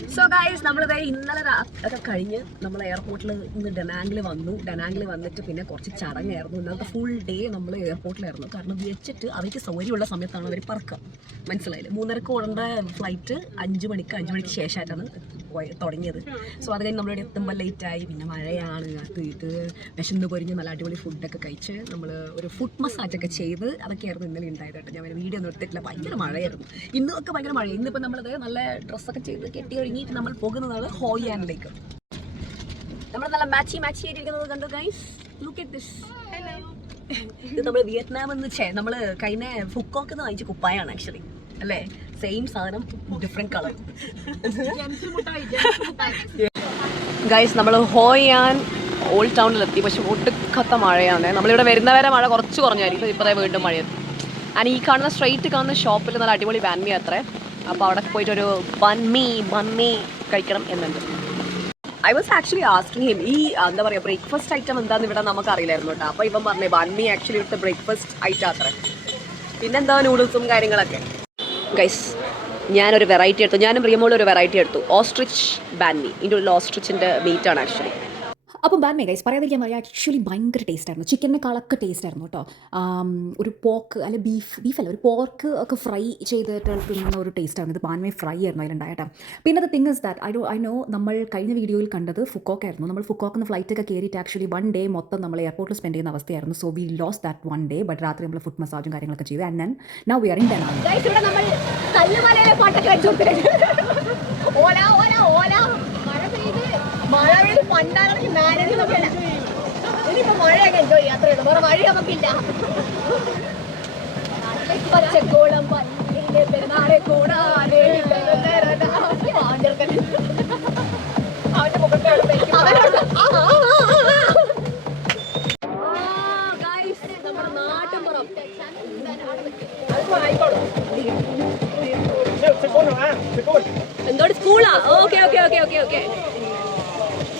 So നമ്മൾ നമ്മളിത് ഇന്നലെ ഒക്കെ കഴിഞ്ഞ് നമ്മൾ എയർപോർട്ടിൽ ഇന്ന് ഡെനാങ്കിൽ വന്നു. ഡെനാങ്കിൽ വന്നിട്ട് പിന്നെ കുറച്ച് ചടങ്ങായിരുന്നു. ഇന്നത്തെ ഫുൾ ഡേ നമ്മൾ എയർപോർട്ടിലായിരുന്നു കാരണം വെച്ചിട്ട് അവർക്ക് സൗകര്യമുള്ള സമയത്താണ് അവർ പറക്കുക. മനസ്സിലായില്ലേ? മൂന്നരക്ക് ഓടേണ്ട ഫ്ലൈറ്റ് അഞ്ച് മണിക്ക് അഞ്ച് മണിക്ക് ശേഷമായിട്ടാണ് തുടങ്ങിയത്. സോ അത് കഴിഞ്ഞ് നമ്മളിവിടെ എത്തുമ്പോൾ ലേറ്റായി പിന്നെ മഴയാണ്. അത് ഇത് വിശന്ന് പൊരിഞ്ഞ് നല്ല അടിപൊളി ഫുഡൊക്കെ കഴിച്ച് നമ്മൾ ഒരു ഫുഡ് മസാജൊക്കെ ചെയ്ത് അതൊക്കെയായിരുന്നു ഇന്നലെ ഉണ്ടായത് കേട്ടോ. ഞാൻ വീഡിയോ ഒന്നും എടുത്തിട്ടില്ല. ഭയങ്കര മഴയായിരുന്നു. ഇന്നൊക്കെ ഭയങ്കര മഴ ഇന്നിപ്പോൾ നമ്മളത് നല്ല ഡ്രസ്സൊക്കെ ചെയ്ത് കെട്ടി ഒരുങ്ങിയിട്ട് നമ്മൾ പോകുന്നതാണ് ഹോയാനിലേക്ക്. നമ്മൾ നല്ല മാച്ചി മാച്ചി ആയിട്ടിരിക്കുന്നത് കണ്ടു ഗൈസ് ലുക്ക് അറ്റ് ദിസ് ഇത് നമ്മൾ വിയറ്റ്നാം എന്ന് ചേ നമ്മൾ കഴിഞ്ഞ ഫുക്കോക്ക് എന്ന് വാങ്ങിച്ച കുപ്പായാണ് ആക്ച്വലി അല്ലേ? സെയിം സാധനം ഡിഫറെന്റ് കളർ ഗൈസ് നമ്മൾ ഹോയാൻ ഓൾഡ് ടൗണിലെത്തി പക്ഷെ ഒട്ടുക്കത്ത മഴയാണ്. നമ്മളിവിടെ വരുന്നവരെ മഴ കുറച്ച് കുറഞ്ഞായിരിക്കും. ഇപ്പോഴേ വീണ്ടും മഴയെത്തി ആൻഡ് ഈ കാണുന്ന സ്ട്രെയിറ്റ് കാണുന്ന ഷോപ്പിൽ നല്ല അടിപൊളി ബാൻമി അത്രേ. അപ്പോൾ അവിടെ പോയിട്ടൊരു ബൺമി ബൺമി കഴിക്കണം എന്നുണ്ട്. I was actually asking him ഈ എന്താ പറയുക ബ്രേക്ക്ഫാസ്റ്റ് ഐറ്റം എന്താന്ന് ഇവിടെ നമുക്ക് അറിയില്ലായിരുന്നു കേട്ടോ. അപ്പോൾ ഇവൻ പറഞ്ഞേ ബൺമി ആക്ച്വലി ഇവിടുത്തെ ബ്രേക്ക്ഫാസ്റ്റ് ഐറ്റം അത്രേ. പിന്നെന്താ നൂഡിൽസും കാര്യങ്ങളൊക്കെ? ഗൈസ് ഞാനൊരു വെറൈറ്റി എടുത്തു. ഞാനും പ്രിയമോളും ഒരു വെറൈറ്റി എടുത്തു. ഓസ്ട്രിച്ച് ബാൻമി ഇതിന്റെ ഉള്ളിൽ ഓസ്ട്രിച്ചിന്റെ മീറ്റാണ് ആക്ച്വലി അപ്പോൾ ബാൻമേ ഗൈസ് പറയാതിരിക്കാൻ പറയാം ആക്ച്വലി ഭയങ്കര ടേസ്റ്റ് ആയിരുന്നു. ചിക്കനേക്കാളൊക്കെ ടേസ്റ്റ് ആയിരുന്നു കേട്ടോ. ഒരു പോക്ക് അല്ല ബീഫ് ബീഫ് അല്ല ഒരു പോർക്ക് ഒക്കെ ഫ്രൈ ചെയ്തിട്ട് തിന്നുന്ന ഒരു ടേസ്റ്റ് ആയിരുന്നു. ഇത് ബാൻമേ ഫ്രൈ ആയിരുന്നു അതിലുണ്ടായിട്ടാ പിന്നെ the thing is that I do I know നമ്മൾ കഴിഞ്ഞ വീഡിയോയിൽ കണ്ടത് ഫുക്കോക്ക് ആയിരുന്നു. നമ്മൾ ഫുക്കോക്ക് ഫ്ലൈറ്റ് ഒക്കെ കയറിയിട്ട് ആക്ച്വലി വൺ ഡേ മൊത്തം നമ്മൾ എയർപോർട്ടിൽ സ്പെൻഡ് ചെയ്യുന്ന അവസ്ഥയായിരുന്നു. So we lose that one day but രാത്രി നമ്മൾ ഫുഡ് മസാജും കാര്യങ്ങളൊക്കെ ചെയ്തു. And now we are in പാട്ടൊക്കെ ഓല ഓല ഓല. മഴ പെയ്ത് പണ്ടാണെങ്കിൽ നാരങ്ങ ഇനിയിപ്പോ മഴയൊക്കെ എൻജോയ് ചെയ്യാം. അത്രയുള്ളൂ വേറെ വഴി നമുക്കില്ല. പച്ചക്കോളം പല്ലിന്റെ പെരുന്നാളെ കൂടാതെ അവന്റെ ആയിക്കോളും. എന്തോട് സ്കൂളാ? Okay okay okay okay okay.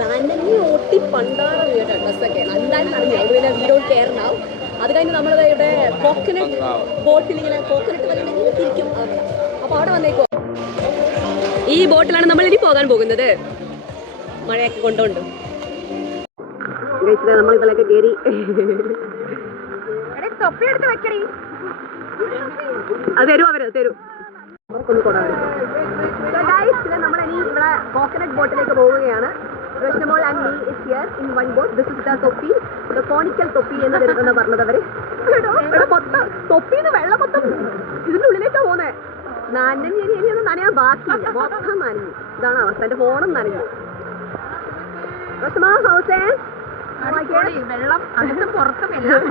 നനഞ്ഞ് ഒട്ടി പണ്ടാറം കേട്ടോ ഡ്രസ്സൊക്കെ എന്തായാലും നനഞ്ഞു അത് പിന്നെ വീടോ കയറണം അത് കഴിഞ്ഞ് നമ്മളത് ഇവിടെ കോക്കനട്ട് ബോട്ടിൽ ഇങ്ങനെ കോക്കനട്ട് വലിയ തിരിക്കും അപ്പോൾ അവിടെ വന്നേക്കോ. ഈ ബോട്ടിലാണ് നമ്മൾ ഇനി പോകാൻ പോകുന്നത്. മഴയൊക്കെ കൊണ്ടുണ്ട്. നമ്മൾ ഇതിലൊക്കെ കയറി അത് തരൂ അവർ തരൂ. അവർക്കൊന്ന് കൊടാൻ ഇവിടെ കോക്കനട്ട് ബോട്ടിലേക്ക് പോവുകയാണ്. Krishnamol and me is here in one boat. This is the തൊപ്പി. ദ കോണിക്കൽ തൊപ്പി എന്ന് വരുന്ന പറഞ്ഞത് അവർ എടാ, മൊത്തം തൊപ്പിന്ന് വെള്ളം മൊത്തം ഇതിന്റെ ഉള്ളിലേക്കാ പോന്നെ നനഞ്ഞ് ഇനി ഇനിയൊന്നും നനയാൻ ബാക്കിയില്ല മൊത്തം നനഞ്ഞു. ഇതാണ് അവസ്ഥ. എന്റെ ഫോണും നനഞ്ഞു. കൃഷ്ണമോ ഹൗസേ. വെള്ളം അകത്തും പുറത്തും എല്ലാം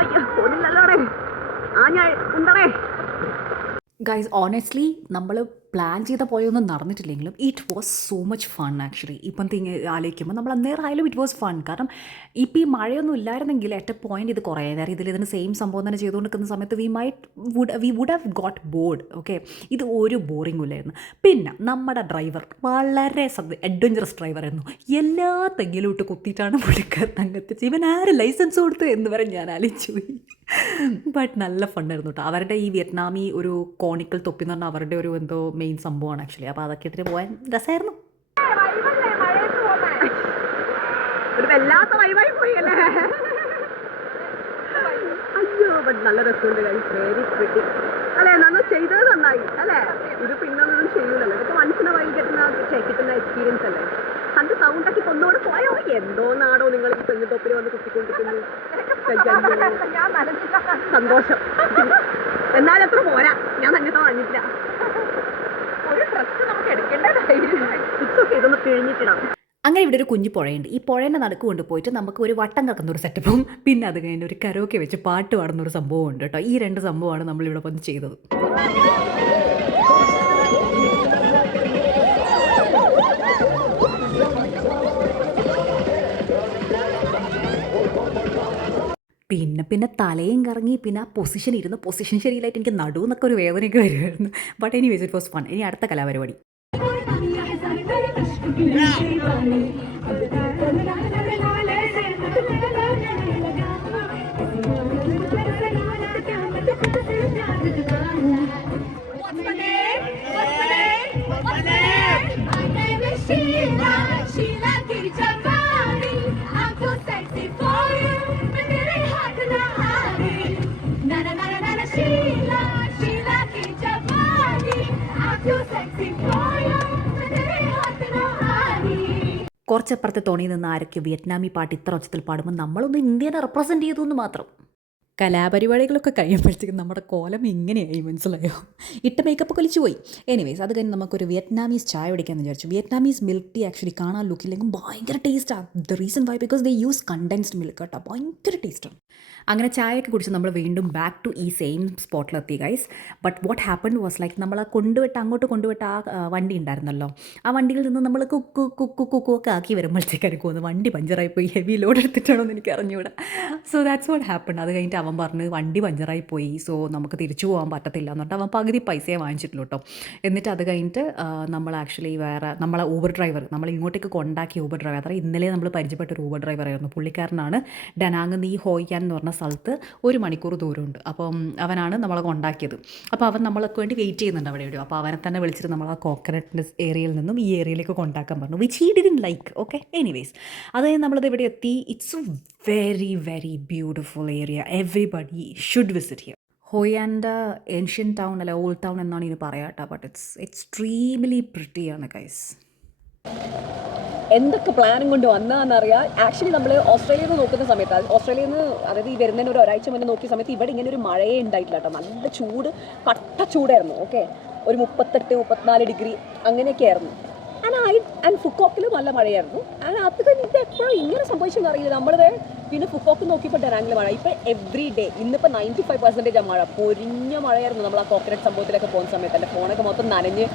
അയ്യോ ആ ഞാൻ ഉണ്ടടേ ഗൈസ് ഓണസ്റ്റ്ലി നമ്മൾ പ്ലാൻ ചെയ്ത പോലെ ഒന്നും നടന്നിട്ടില്ലെങ്കിലും it was so much fun actually ഇപ്പം തിങ് ആലോചിക്കുമ്പോൾ നമ്മൾ അന്നേരം ആയാലും ഇറ്റ് വാസ് ഫൺ കാരണം ഇപ്പം ഈ മഴയൊന്നും ഇല്ലായിരുന്നെങ്കിൽ അറ്റ് എ പോയിന്റ് ഇത് കുറേ നേരം ഇതിൽ ഇതിന് സെയിം സംഭവം തന്നെ ചെയ്തുകൊണ്ടിരിക്കുന്ന സമയത്ത് we might would we would have got bored okay ഇത് ഒരു ബോറിംഗും ഇല്ലായിരുന്നു. പിന്നെ നമ്മുടെ ഡ്രൈവർ വളരെ അഡ്വഞ്ചറസ് ഡ്രൈവറായിരുന്നു എല്ലാ തെങ്ങിലോട്ട് കുത്തിയിട്ടാണ് പുള്ളിക്കാരൻ അങ്ങെത്തിച്ച് ഇവൻ ആരും ലൈസൻസ് കൊടുത്തു എന്ന് വരെ ഞാൻ ആലോചിച്ചു പോയി. ബട്ട് നല്ല ഫണ്ടായിരുന്നു കേട്ടോ അവരുടെ ഈ വിയറ്റ്നാമി ഒരു കോണിക്കൽ തൊപ്പി എന്ന് പറഞ്ഞാൽ അവരുടെ ഒരു എന്തോ മെയിൻ സംഭവമാണ് ആക്ച്വലി അപ്പോൾ അതൊക്കെ ഇട്ടിട്ട് പോകാൻ രസമായിരുന്നു എക്സ്പീരിയൻസ് അല്ലേ? കണ്ട് സൗണ്ട് ഒക്കെ ഇപ്പൊ ഒന്നുകൂടെ പോയോ? എന്തോ നാടോ നിങ്ങൾ ഈ പെണ്ണു തൊപ്പിൽ വന്ന് കുത്തിക്കൊണ്ടിരിക്കുന്നു. സന്തോഷം. എന്നാലും അത്ര പോരാ? ഞാൻ തന്നെ നനഞ്ഞിട്ടില്ല ഒരു ഡ്രസ് നമുക്ക് എടുക്കേണ്ടതായിരുന്നു ഇറ്റ്സ് ഓക്കെ ഇതൊന്ന് പിഴിഞ്ഞിട്ടിടാം. അങ്ങനെ ഇവിടെ ഒരു കുഞ്ഞു പുഴയുണ്ട്. ഈ പുഴേന്റെ നടുക്ക് കൊണ്ടുപോയിട്ട് നമുക്ക് ഒരു വട്ടം കറക്കുന്ന ഒരു സെറ്റപ്പും പിന്നെ അത് കഴിഞ്ഞ് ഒരു കരോക്കെ വെച്ച് പാട്ട് പാടുന്ന ഒരു സംഭവം ഉണ്ട് കേട്ടോ. ഈ രണ്ട് സംഭവമാണ് നമ്മളിവിടെ വന്ന് ചെയ്തത്. പിന്നെ പിന്നെ തലയും കറങ്ങി പിന്നെ ആ പൊസിഷൻ ഇരുന്ന് പൊസിഷൻ ശരിയിലായിട്ട് എനിക്ക് നടുവെന്നൊക്കെ ഒരു വേദനയൊക്കെ വരുമായിരുന്നു ബട്ട് ഇനി വെച്ച് ഇറ്റ് വാസ് ഫൺ ഇനി അടുത്ത കലാപരിപാടി. കുറച്ചപ്പുറത്തെ തോണിയിൽ നിന്ന് ആരൊക്കെ വിയറ്റ്നാമി പാട്ട് ഇത്ര ഒച്ചത്തിൽ പാടുമ്പോൾ നമ്മളൊന്ന് ഇന്ത്യനെ റെപ്രസെന്റ് ചെയ്തു എന്ന് മാത്രം. കലാപരിപാടികളൊക്കെ കഴിയുമ്പോഴത്തേക്കും നമ്മുടെ കോലം ഇങ്ങനെയായി മനസ്സിലായോ? ഇട്ട മേക്കപ്പ് കൊലിച്ചു പോയി. എനിവേസ് അത് കഴിഞ്ഞ് നമുക്കൊരു വിയറ്റ്നാമീസ് ചായ കുടിക്കാമെന്ന് വിചാരിച്ചു. വിയറ്റ്നാമീസ് മിൽക്ക് ടീ ആക്ച്വലി കാണാൻ ലുക്കില്ലെങ്കിൽ ഭയങ്കര ടേസ്റ്റാണ് the reason why because they use condensed milk കേട്ടോ. ഭയങ്കര ടേസ്റ്റാണ് അങ്ങനെ ചായയൊക്കെ കുടിച്ച് നമ്മൾ വീണ്ടും ബാക്ക് ടു ഈ same സ്പോട്ടിലെത്തി guys but what happen was like നമ്മൾ ആ കൊണ്ടുവിട്ട് അങ്ങോട്ട് കൊണ്ടുവിട്ട ആ വണ്ടി ഉണ്ടായിരുന്നല്ലോ. ആ വണ്ടിയിൽ നിന്ന് നമ്മൾ കുക്കു കുക്കു കുക്കു ഒക്കെ ആക്കി വരുമ്പോഴത്തേക്ക് എനിക്ക് തോന്നുന്നു വണ്ടി പഞ്ചറായി പോയി. ഹെവി ലോഡ് എടുത്തിട്ടാണോ എന്ന് എനിക്ക് അറിഞ്ഞുകൂടാ സോ ദാറ്റ്സ് വാട്ട് ഹാപ്പൺ അത് കഴിഞ്ഞിട്ട് അവൻ പറഞ്ഞ് വണ്ടി പഞ്ചറായി പോയി സോ നമുക്ക് തിരിച്ചു പോകാൻ പറ്റത്തില്ല എന്ന് പറഞ്ഞിട്ട് അവൻ പകുതി പൈസയെ വാങ്ങിച്ചിട്ടുള്ളൂ കേട്ടോ എന്നിട്ട് അത് കഴിഞ്ഞിട്ട് നമ്മൾ ആക്ച്വലി വേറെ നമ്മളെ ഊബർ ഡ്രൈവർ നമ്മൾ ഇങ്ങോട്ടേക്ക് കൊണ്ടാക്കിയ ഊബർ ഡ്രൈവർ അത്ര ഇന്നലെ നമ്മൾ പരിചയപ്പെട്ട ഒരു ഊബർ ഡ്രൈവർ ആയിരുന്നു. പുള്ളിക്കാരനാണ്. ഡനാങ് നീ ഹോയിക്കാൻ എന്ന് പറഞ്ഞ സ്ഥലത്ത് ഒരു മണിക്കൂർ ദൂരമുണ്ട്. അപ്പം അവനാണ് നമ്മളെ കൊണ്ടാക്കിയത്. അപ്പോൾ അവൻ നമ്മളൊക്കെ വേണ്ടി വെയിറ്റ് ചെയ്യുന്നുണ്ട് അവിടെ എവിടെയോ. അപ്പോൾ അവനെ തന്നെ വിളിച്ചിട്ട് നമ്മൾ ആ കോക്കനട്ടിന്റെ ഏരിയയിൽ നിന്നും ഈ ഏരിയയിലേക്ക് കൊണ്ടാക്കാൻ പറഞ്ഞു. Which he didn't like okay anyways അതായത് നമ്മളത് ഇവിടെ എത്തി. It's a very very beautiful area everybody should visit here ഹോയാൻഡ ancient town അല്ല ഓൾഡ് ടൗൺ എന്നാണ് ഇനി പറയാട്ടോ ബട്ട് ഇറ്റ്സ് എക്സ്ട്രീംലി പ്രിട്ടിയാണ് ഗൈസ് എന്തൊക്കെ പ്ലാനും കൊണ്ട് വന്നതെന്നറിയാം ആക്ച്വലി നമ്മൾ ഓസ്ട്രേലിയയിൽ നിന്ന് നോക്കുന്ന സമയത്ത് ഓസ്ട്രേലിയയിൽ നിന്ന് അതായത് ഈ വരുന്നതിന് ഒരു ഒരാഴ്ച മുന്നേ നോക്കിയ സമയത്ത് ഇവിടെ ഇങ്ങനെ ഒരു മഴയേ ഉണ്ടായിട്ടില്ല കേട്ടോ. നല്ല ചൂട് കട്ട ചൂടായിരുന്നു ഓക്കെ ഒരു മുപ്പത്തെട്ട് മുപ്പത്തിനാല് ഡിഗ്രി അങ്ങനെയൊക്കെ ആയിരുന്നു. ആൻഡ് ആൻഡ് ഫുക്കോക്കിൽ നല്ല മഴയായിരുന്നു. ആൻഡ് അത് കഴിഞ്ഞിട്ട് എപ്പോഴും ഇങ്ങനെ സംഭവിച്ചെന്ന് അറിയില്ല. നമ്മളിത് പിന്നെ ഫുക്കോക്ക് നോക്കിയപ്പോൾ ഡെനാങ്ങിൽ മഴ. ഇപ്പോൾ എവറി ഡേ ഇന്നിപ്പോൾ നയന്റി ഫൈവ് പെർസെന്റേജ് ആ മഴ. പൊരിഞ്ഞ മഴയായിരുന്നു നമ്മൾ ആ കോക്കനട്ട് സംഭവത്തിലൊക്കെ പോകുന്ന സമയത്ത്. എന്റെ ഫോണൊക്കെ മൊത്തം നനഞ്ഞ്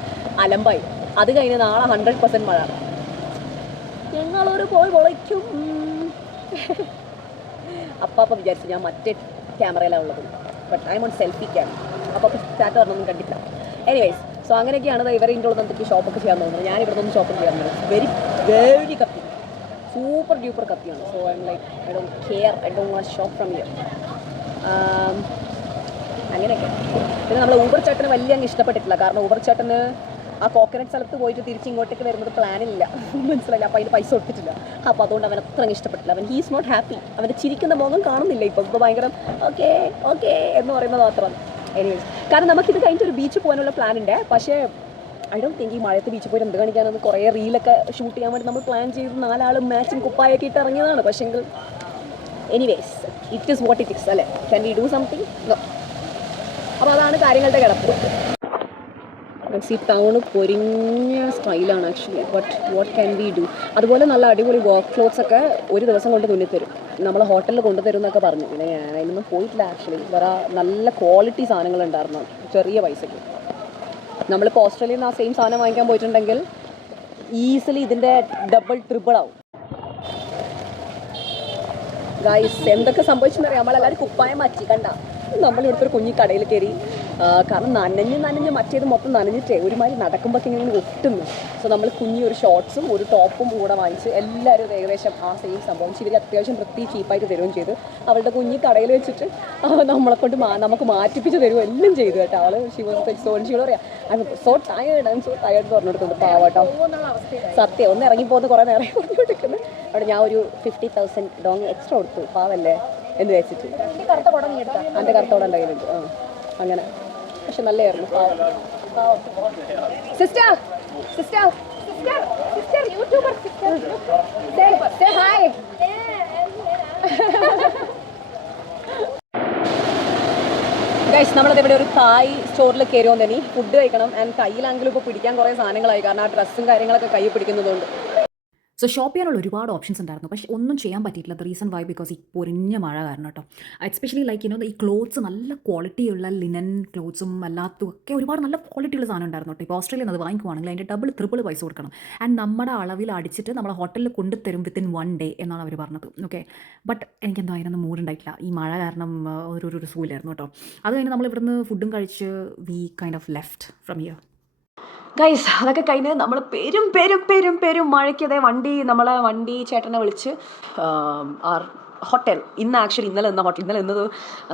അലമ്പായി. അത് കഴിഞ്ഞ് നാളെ ഹൺഡ്രഡ് പെർസെന്റ് മഴ. ഞങ്ങളൊരു പോയി പൊളിക്കും. അപ്പ വിചാരിച്ചു ഞാൻ മറ്റേ ക്യാമറയിലാണ് ഉള്ളത്. But I on selfie cam അപ്പോൾ സ്റ്റാർട്ട് പറഞ്ഞൊന്നും കണ്ടില്ല എനിവേസ് സോ അങ്ങനെയൊക്കെയാണ് ഇവർ ഇതിന്റെ ഉള്ളത് എന്തൊക്കെ ഷോപ്പൊക്കെ ചെയ്യാൻ തോന്നുന്നത്. ഞാൻ ഇവിടെ നിന്ന് ഷോപ്പിംഗ് ചെയ്യാൻ തോന്നുന്നത് വെരി വെരി കത്തി. Super duper കത്തിയാണ്. So I'm like I don't care I don't wanna shop from you അങ്ങനെയൊക്കെ. പിന്നെ നമ്മൾ ഊബർ ചേട്ടന് വലിയ അങ്ങ് ഇഷ്ടപ്പെട്ടിട്ടില്ല. കാരണം ഊബർ ചേട്ടന് ആ കോക്കനട്ട് സ്ഥലത്ത് പോയിട്ട് തിരിച്ച് ഇങ്ങോട്ടേക്ക് വരുന്നത് പ്ലാനില്ല മനസ്സിലായില്ല? അപ്പോൾ അതിന് പൈസ കൊടുത്തിട്ടില്ല. അപ്പോൾ അതുകൊണ്ട് അവൻ അത്ര ഇഷ്ടപ്പെട്ടില്ല. അവൻ ഹീസ് നോട്ട് ഹാപ്പി അവന്റെ ചിരിക്കുന്ന മുഖം കാണുന്നില്ല ഇപ്പോൾ ഇപ്പോൾ ഭയങ്കര ഓക്കെ ഓക്കെ എന്ന് പറയുന്നത് മാത്രം. എനിവേസ് കാരണം നമുക്കിത് കഴിഞ്ഞിട്ട് ഒരു ബീച്ച് പോകാനുള്ള പ്ലാൻ ഉണ്ട് പക്ഷേ ഐ ഡോ തിങ്ക് ഈ മഴയത്ത് ബീച്ചിൽ പോയിട്ട് എന്ത് കാണിക്കാനെന്ന് കുറേ റീലൊക്കെ ഷൂട്ട് ചെയ്യാൻ വേണ്ടി നമ്മൾ പ്ലാൻ ചെയ്ത് നാലാളും മാച്ചും കുപ്പായൊക്കെ ഇട്ട് ഇറങ്ങിയതാണ്. പക്ഷേങ്കിൽ anyways it is what it is അല്ലേ? ക്യാൻ വി ഡു സംതിങ് അപ്പോൾ അതാണ് കാര്യങ്ങളുടെ കിടപ്പ്. ഈ ടൗൺ പൊരിഞ്ഞ സ്റ്റൈലാണ് actually but what can we do അതുപോലെ നല്ല അടിപൊളി വർക്ക് ക്ലോത്ത്സ് ഒക്കെ ഒരു ദിവസം കൊണ്ട് തുന്നിത്തരും. നമ്മൾ ഹോട്ടലിൽ കൊണ്ടുതരും എന്നൊക്കെ പറഞ്ഞു. പിന്നെ ഞാൻ അതിനൊന്നും പോയിട്ടില്ല ആക്ച്വലി വേറെ നല്ല ക്വാളിറ്റി സാധനങ്ങൾ ഉണ്ടായിരുന്നു. ചെറിയ പൈസയ്ക്ക് നമ്മളിപ്പോൾ ഓസ്ട്രേലിയയിൽ നിന്ന് ആ സെയിം സാധനം വാങ്ങിക്കാൻ പോയിട്ടുണ്ടെങ്കിൽ ഈസിലി ഇതിന്റെ ഡബിൾ ട്രിപ്പിൾ ആവും. ഗൈസ് എന്തൊക്കെ സംഭവിച്ചെന്നറിയാം? നമ്മളെല്ലാവരും കുപ്പായം മാറ്റി. കണ്ട? നമ്മളിവിടുത്തെ ഒരു കുഞ്ഞി കടയിൽ കയറി കാരണം നനഞ്ഞ് നനഞ്ഞ് മറ്റേത് മൊത്തം നനഞ്ഞിട്ടേ ഒരുമാതിരി നടക്കുമ്പോഴത്തേക്കും ഇങ്ങനെ ഒട്ടുന്നു. സോ നമ്മൾ കുഞ്ഞി ഒരു ഷോർട്സും ഒരു ടോപ്പും കൂടെ വാങ്ങിച്ച് എല്ലാവരും ഏകദേശം ആ സെയിം സംഭവം. ഇവർ അത്യാവശ്യം വൃത്തി ചീപ്പായിട്ട് തരുകയും ചെയ്തു. അവളുടെ കുഞ്ഞി കടയിൽ വെച്ചിട്ട് നമ്മളെ കൊണ്ട് നമുക്ക് മാറ്റിപ്പിച്ച് തരുമോ എല്ലാം ചെയ്തു കേട്ടോ. അവൾ ശിവ സോൺ ശിവ പറയാം I so tired I so tired എന്ന് പറഞ്ഞു കൊടുക്കുന്നത് പാവട്ടോ സത്യം ഒന്ന് ഇറങ്ങിപ്പോകുന്ന കുറേ നേരം പറഞ്ഞു കൊടുക്കുന്നത് അവിടെ ഞാൻ ഒരു ഫിഫ്റ്റി തൗസൻഡ് ഡോങ് എക്സ്ട്രാ കൊടുത്തു. പാവല്ലേ? എന്ന് വെച്ചിട്ട്. കറുത്ത കുടം എന്റെ കറുത്തോടെ എന്റെ കയ്യിലുണ്ട്. ആ അങ്ങനെ. പക്ഷെ നല്ലതായിരുന്നു. Sister sister sister YouTuber sister നമ്മളത് ഇവിടെ ഒരു തായ് സ്റ്റോറിൽ കയറി വന്നനി ഫുഡ് കഴിക്കണം ആൻഡ് കയ്യിലാണെങ്കിലും ഇപ്പോൾ പിടിക്കാൻ കുറേ സാധനങ്ങളായി. കാരണം ആ ഡ്രസ്സും കാര്യങ്ങളൊക്കെ കൈ പിടിക്കുന്നതുകൊണ്ട്. സോ ഷോപ്പ് ചെയ്യാനുള്ള ഒരുപാട് ഓപ്ഷൻസ് ഉണ്ടായിരുന്നു. പക്ഷേ ഒന്നും ചെയ്യാൻ പറ്റിയിട്ടില്ല. റീസൺ വൈ ബിക്കോസ് ഈ പൊരിഞ്ഞ മഴ കാരണം കേട്ടോ എസ്പെഷ്യലി ലൈക്ക് യുനോ ഈ ക്ലോത്ത്സ് നല്ല ക്വാളിറ്റിയുള്ള ലിനൻ ക്ലോത്ത്സും അല്ലാത്തതും ഒക്കെ ഒരുപാട് നല്ല ക്വാളിറ്റിയുള്ള സാധനം ഉണ്ടായിരുന്നു കേട്ടോ ഇപ്പോൾ ഓസ്ട്രേലിയയിൽ നിന്ന് വാങ്ങിക്കുവാണെങ്കിൽ അതിന്റെ ഡബിൾ ട്രിപ്പിൾ പൈസ കൊടുക്കണം. ആൻഡ് നമ്മുടെ അളവിൽ അടിച്ചിട്ട് നമ്മളെ ഹോട്ടലിൽ കൊണ്ടുതരും വിത്തിൻ വൺ ഡേ എന്നാണ് അവർ പറഞ്ഞത്. ഓക്കെ ബട്ട് എനിക്കെന്തോ അതിനൊന്നും മൂഡ് ഉണ്ടായിട്ടില്ല. ഈ മഴ കാരണം ഒരു ഒരു സൂലായിരുന്നു കേട്ടോ അത് കഴിഞ്ഞ് നമ്മൾ ഇവിടുന്ന് ഫുഡും കഴിച്ച് we kind of left from here guys അതൊക്കെ കഴിഞ്ഞ് നമ്മൾ പെരും പെരും പെരും പെരും മഴയ്ക്കതേ വണ്ടി നമ്മളെ വണ്ടി ചേട്ടനെ വിളിച്ച് ആർ ഹോട്ടൽ. ഇന്ന് ആക്ച്വലി ഇന്നലെ നിന്ന ഹോട്ടൽ. ഇന്നലെ നിന്നത്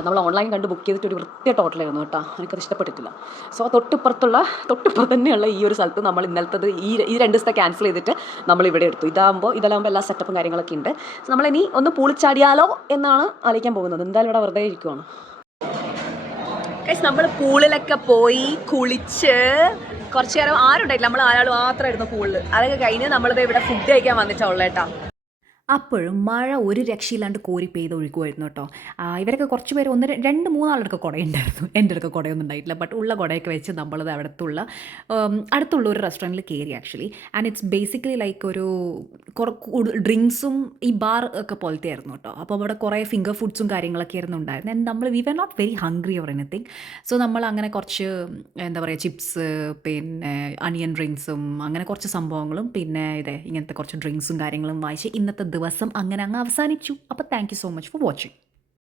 നമ്മൾ ഓൺലൈൻ കണ്ട് ബുക്ക് ചെയ്തിട്ട് ഒരു വൃത്തിയായിട്ട് ഹോട്ടലായിരുന്നു കേട്ടോ. എനിക്കത് ഇഷ്ടപ്പെട്ടിട്ടില്ല. സോ തൊട്ടിപ്പുറത്തുള്ള തൊട്ടിപ്പുറത്ത് തന്നെയുള്ള ഈ ഒരു സ്ഥലത്ത് നമ്മൾ ഇന്നലത്തത് ഈ ഈ രണ്ട് ദിവസത്തെ ക്യാൻസൽ ചെയ്തിട്ട് നമ്മൾ ഇവിടെ എടുത്തു. ഇതാകുമ്പോൾ ഇതെല്ലാകുമ്പോൾ എല്ലാ സെറ്റപ്പും കാര്യങ്ങളൊക്കെ ഉണ്ട്. സോ ഇനി ഒന്ന് പൂളിച്ചാടിയാലോ എന്നാണ് ആലോചിക്കാൻ പോകുന്നത്. എന്തായാലും ഇവിടെ വെറുതെ ഇരിക്കുവാണ്. നമ്മൾ പൂളിലൊക്കെ പോയി കുളിച്ച് കുറച്ച് നേരം ആരും ഉണ്ടായിട്ടില്ല നമ്മൾ ആരാൾ മാത്രമായിരുന്നു പൂളിൽ അതൊക്കെ കഴിഞ്ഞ് നമ്മളിത് ഇവിടെ ഫുഡ് കഴിക്കാൻ വന്നിട്ടുള്ളേട്ടാ അപ്പോഴും മഴ ഒരു രക്ഷയില്ലാണ്ട് കോരി പെയ്ത് ഒഴുകുമായിരുന്നു കേട്ടോ. ഇവരൊക്കെ കുറച്ച് പേര് ഒന്ന് രണ്ട് മൂന്നാളുടെ കുടയുണ്ടായിരുന്നു. എന്റെ അടുക്ക കുടയൊന്നും ഉണ്ടായിട്ടില്ല. ബട്ട് ഉള്ള കുടയൊക്കെ വെച്ച് നമ്മളത് അടുത്തുള്ള അടുത്തുള്ള ഒരു റെസ്റ്റോറന്റിൽ കയറി actually and it's basically like ഒരു ഡ്രിങ്ക്സും ഈ ബാർ ഒക്കെ പോലത്തെ ആയിരുന്നു കേട്ടോ. അപ്പോൾ അവിടെ കുറേ ഫിംഗർ ഫുഡ്സും കാര്യങ്ങളൊക്കെ ആയിരുന്നു ഉണ്ടായിരുന്നത് ആൻഡ് നമ്മൾ we were not very hungry or anything so നമ്മൾ അങ്ങനെ കുറച്ച് എന്താ പറയുക ചിപ്സ് പിന്നെ അണിയൻ ഡ്രിങ്ക്സും അങ്ങനെ കുറച്ച് സംഭവങ്ങളും പിന്നെ ഇതേ ഇങ്ങനത്തെ കുറച്ച് ഡ്രിങ്ക്സും കാര്യങ്ങളും വായിച്ച് ഇന്നത്തെ ദിവസം അങ്ങനെ അങ്ങ് അവസാനിച്ചു അപ്പോൾ thank so much for watching